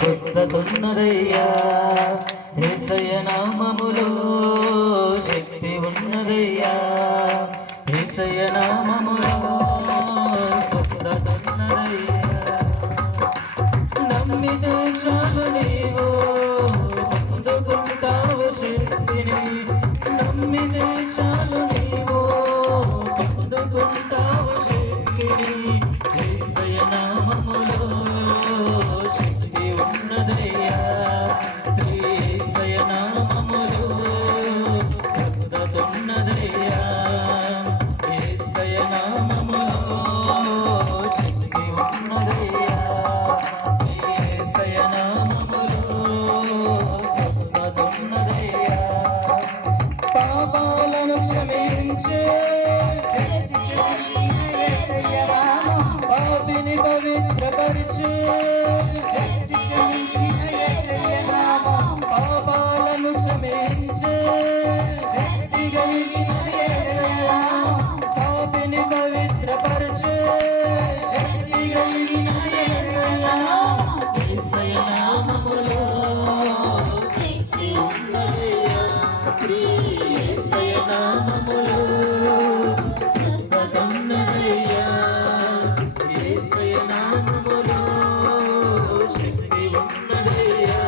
స్వస్థతున్నదయ్యా. యేసయ్య నామములో శక్తి ఉన్నదయ్యా. యేసయ్య నామములో స్వస్థతున్నదయ్యా. నమ్మితే చాలు నీవు పొందుకుంటావు శక్తిని. నమ్మితే చాలు నీవు పొందుకుంటావు శక్తిని. యేసయ్య నామములో శక్తి ఉన్నదయ్యా. శ్రీ యేసయ్య నామములో స్వస్థతున్నదయ్యా. యేసయ్య నామములో శక్తి ఉన్నదయ్యా. శ్రీ యేసయ్య నామములో స్వస్థతున్నదయ్యా. పాపాలను క్షమించే పాపిని పవిత్రపరిచే పాపాలను క్షమించే శక్తి కలిగిన యేసయ్య. పాపిని పవిత్రపరిచే శక్తి కలిగిన యేసయ్య. యేసయ్య నామములో శక్తి ఉన్నదయ్యా. శ్రీ యేసయ్య నామములో స్వస్థతున్నదయ్యా. యేసయ్య నామములో శక్తి ఉన్నదయ్యా.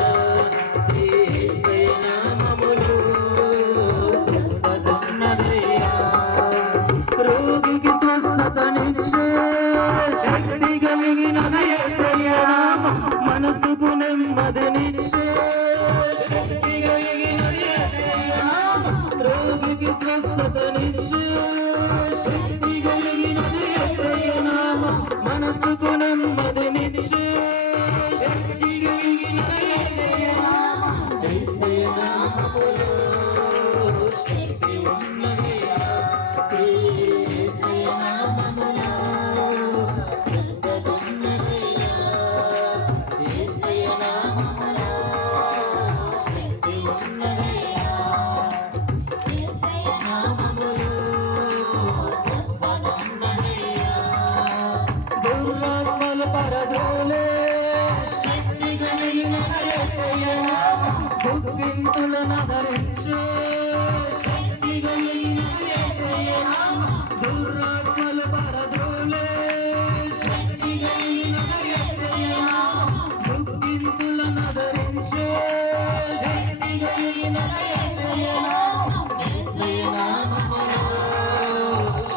శ్రీ యేసయ్య నామములో స్వస్థతున్నదయ్యా. రోగికి స్వస్థతనిచ్చే శక్తి కలిగిన యేసయ్య నామం. మనసుకు నెమ్మదినిచ్చే శక్తి కలిగిన యేసయ్య నామం. రోగికి స్వస్థతనిచ్చే శక్తి కలిగిన యేసయ్య నామం. మనసుకు నెమ్మదినిచ్చే శక్తి కలిగిన యేసయ్య నామం. యేసయ్య నామములో శక్తి ఉన్నదయ్యా. శ్రీ యేసయ్య నామములో స్వస్థతున్నదయ్యా. యేసయ్య నామములో శక్తి ఉన్నదయ్యా. యేసయ్య నామములో స్వస్థతున్నదయ్యా. దురాత్మలు పరద్రోలే శక్తి కలిగిన యేసయ్య నామం. దుఃఖింతులను ధరించే శక్తి కలిగిన యేసయ్య నామం. దురాత్మలు పరద్రోలే శక్తి కలిగిన యేసయ్య నామం. దుఃఖింతులను ధరించే శక్తి కలిగిన యేసయ్య నామం. యేసయ్య నామములో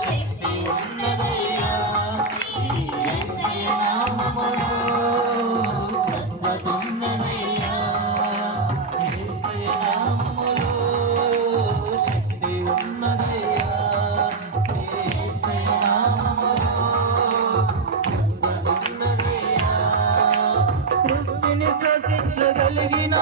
శక్తి ఉన్నదయ్యా. యేసయ్య నామములో స్వస్థతున్నదయ్యా. యేసయ్య నామములో శక్తి ఉన్నదయ్యా. శ్రీ యేసయ్య నామములో స్వస్థతున్నదయ్యా. సృష్టిని శాసించగలిగిన